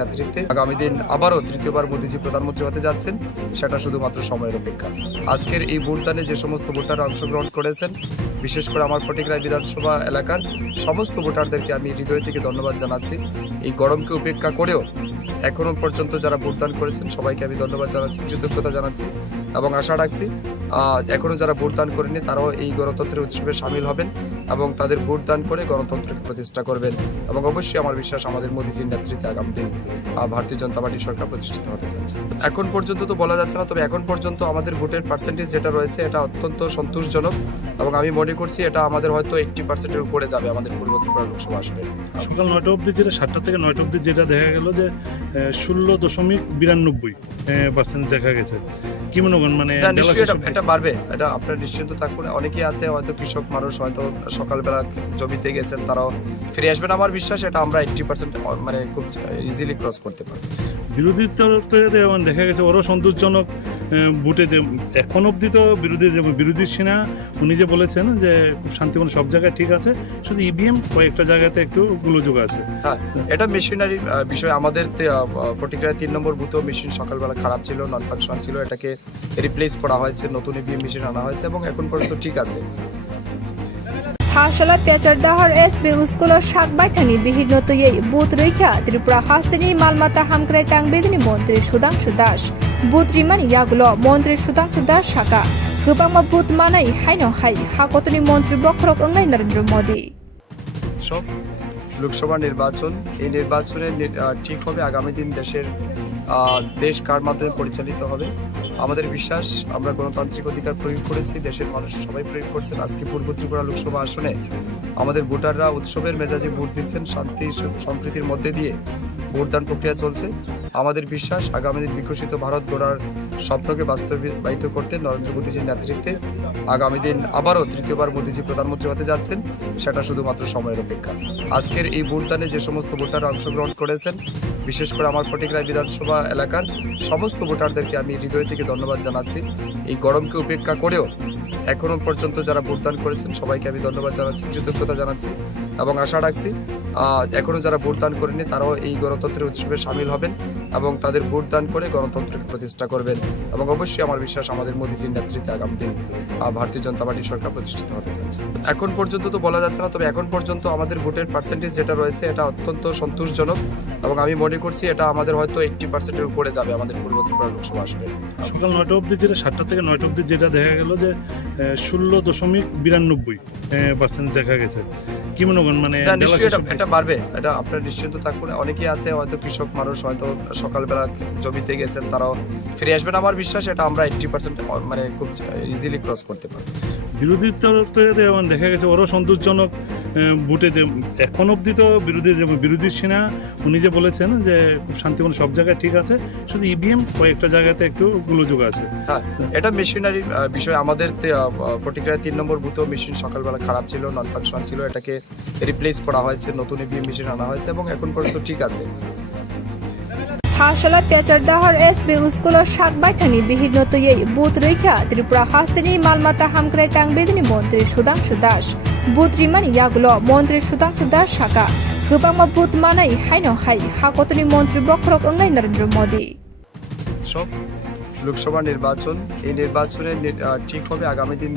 নেতৃত্বে আগামী দিন আবারও তৃতীয়বার মোদীজি প্রধানমন্ত্রী হতে যাচ্ছেন, সেটা শুধুমাত্র সময়ের অপেক্ষা। আজকের এই ভোটদানে যে সমস্ত ভোটাররা অংশগ্রহণ করেছেন, বিশেষ করে আমার ফটিকরায় বিধানসভা এলাকার সমস্ত ভোটারদেরকে আমি হৃদয় থেকে ধন্যবাদ জানাচ্ছি। এই গরমকে উপেক্ষা করেও এখনো পর্যন্ত যারা ভোটদান করেছেন সবাইকে আমি ধন্যবাদ জানাচ্ছি, কৃতজ্ঞতা জানাচ্ছি এবং আশা রাখছি এখনো যারা ভোটদান করেনি তারাও এই গণতন্ত্রের উৎসবে সামিল হবেন এবং তাদের ভোটদান করে গণতন্ত্রকে প্রতিষ্ঠা করবেন। এবং অবশ্যই আমার বিশ্বাস আমাদের মোদীজির নেতৃত্বে আগামী দিন ভারতীয় জনতা পার্টির সরকার প্রতিষ্ঠিত হতে যাচ্ছে। এখন পর্যন্ত তো বলা যাচ্ছে না, তবে এখন পর্যন্ত আমাদের ভোটের পার্সেন্টেজ যেটা রয়েছে এটা অত্যন্ত সন্তোষজনক এবং আমি মনে করছি এটা আমাদের হয়তো 80%-এর উপরে যাবে আমাদের পূর্ব ত্রিপুরা লোকসভা আসবে। সকাল 9টা অবধি যেটা 7টা থেকে 9টা অবধি যেটা দেখা গেল যে 16.92% দেখা গেছে। কি মনে করেন মানে নিশ্চয়ই এটা বাড়বে, এটা আপনার নিশ্চিন্ত থাকুন। অনেকেই আছে হয়তো কৃষক মানুষ হয়তো সকালবেলা জমিতে গেছেন, তারাও ফিরে আসবেন। আমার বিশ্বাস এটা আমরা 80% মানে খুব ইজিলি ক্রস করতে পারবো। বিরোধীর তরফ থেকে দেখা গেছে ওরও সন্তোষজনক ভোটে এখন অবধি তো বিরোধী সেনা উনি যে বলেছেন যে খুব শান্তিপূর্ণ সব জায়গায় ঠিক আছে, শুধু ইভিএম কয়েকটা জায়গাতে একটু গোলযোগ আছে। হ্যাঁ, এটা মেশিনারি বিষয়। আমাদের ফটিকরায় 3 নম্বর বুথেও মেশিন সকালবেলা খারাপ ছিল, নন ফাংশন ছিল, এটাকে রিপ্লেস করা হয়েছে, নতুন ইভিএম মেশিন আনা হয়েছে এবং এখন পর্যন্ত ঠিক আছে। Hashala Tiachardahar SB Uskolo Shakbaitani Bihinotye Booth Rika Tripura Hastini Malmata Hamkrai Tangbedini Montri Sudangshu Dash Booth Rimani Yagulo Montri Sudangshu Dash Shaka Kubama Booth Manai Haino Hai Hakotoni Montri Bokrok Ongai Narendra Modi সব লোকসভা নির্বাচন, এই নির্বাচনের ঠিক হবে আগামী দিন দেশ কার মাধ্যমে পরিচালিত হবে। আমাদের বিশ্বাস আমরা গণতান্ত্রিক অধিকার প্রয়োগ করেছি, দেশের মানুষ সবাই প্রয়োগ করছেন। আজকে পূর্ব ত্রিপুরা লোকসভা আসনে আমাদের ভোটাররা উৎসবের মেজাজে ভোট দিচ্ছেন, শান্তি সম্প্রীতির মধ্যে দিয়ে ভোটদান প্রক্রিয়া চলছে। আমাদের বিশ্বাস আগামী দিন বিকশিত ভারত গড়ার স্বপ্নকে বাস্তবায়িত করতে নরেন্দ্র মোদীজির নেতৃত্বে আগামী দিন আবারও তৃতীয়বার মোদীজি প্রধানমন্ত্রী হতে যাচ্ছেন, সেটা শুধুমাত্র সময়ের অপেক্ষা। আজকের এই ভোটদানে যে সমস্ত ভোটাররা অংশগ্রহণ করেছেন, বিশেষ করে আমার ফটিকরায় বিধানসভা এলাকার সমস্ত ভোটারদেরকে আমি হৃদয় থেকে ধন্যবাদ জানাচ্ছি। এই গরমকে উপেক্ষা করেও এখনো পর্যন্ত যারা ভোটদান করেছেন সবাইকে আমি ধন্যবাদ জানাচ্ছি, কৃতজ্ঞতা জানাচ্ছি এবং আশা রাখছি এখনো যারা ভোটদান করেনি তারাও এই গণতন্ত্রের উৎসবে সামিল হবেন এবং তাদের ভোটদান করে গণতন্ত্রকে প্রতিষ্ঠা করবেন। এবং অবশ্যই আমার বিশ্বাস আমাদের মোদীজির নেতৃত্বে আগামী দিন ভারতীয় জনতা পার্টির সরকার প্রতিষ্ঠিত হতে যাচ্ছে। এখন পর্যন্ত তো বলা যাচ্ছে না, তবে এখন পর্যন্ত আমাদের ভোটের পার্সেন্টেজ যেটা রয়েছে এটা অত্যন্ত সন্তোষজনক এবং আমি মনে করছি এটা আমাদের হয়তো 80%-এর উপরে যাবে আমাদের পূর্ব ত্রিপুরা লোকসভা আসবে। সকাল 9টা অবধি যেটা 7টা থেকে 9টা অবধি যেটা দেখা গেল যে 16.92% দেখা গেছে। কি মনে করেন মানে নিশ্চয়ই এটা বাড়বে, এটা আপনার নিশ্চিন্ত থাকুন। অনেকেই আছে হয়তো কৃষক মানুষ হয়তো সকালবেলা জমিতে গেছেন, তারাও ফিরে আসবেন। আমার বিশ্বাস এটা আমরা 80% মানে খুব ইজিলি ক্রস করতে পারবো। বিরোধীর তরফ থেকে দেখা গেছে ওরও সন্তোষজনক ভোটে এখন অবধি তো বিরোধী সেনা উনি যে বলেছেন যে খুব শান্তিপূর্ণ সব জায়গায় ঠিক আছে, শুধু ইভিএম কয়েকটা জায়গাতে একটু গোলযোগ আছে। হ্যাঁ, এটা মেশিনারি বিষয়। আমাদের ফটিকরায় 3 নম্বর বুথেও মেশিন সকালবেলা খারাপ ছিল, নন ফাংশন ছিল, এটাকে রিপ্লেস করা হয়েছে, নতুন ইভিএম মেশিন আনা হয়েছে এবং এখন পর্যন্ত ঠিক আছে। Hashala Tiachardahar SB Uskolo Shakbaitani Bihinotye Booth Rika Tripura Hastini Malmata Hamkrai Tangbedini Montri Sudangshu Dash Booth Rimani Yagulo Montri Sudangshu Dash Shaka Kubama Booth Manai Haino Hai Hakotoni Montri Bokrok Ongai Narendra Modi সব লোকসভা নির্বাচন, এই নির্বাচনের ঠিক হবে আগামী দিন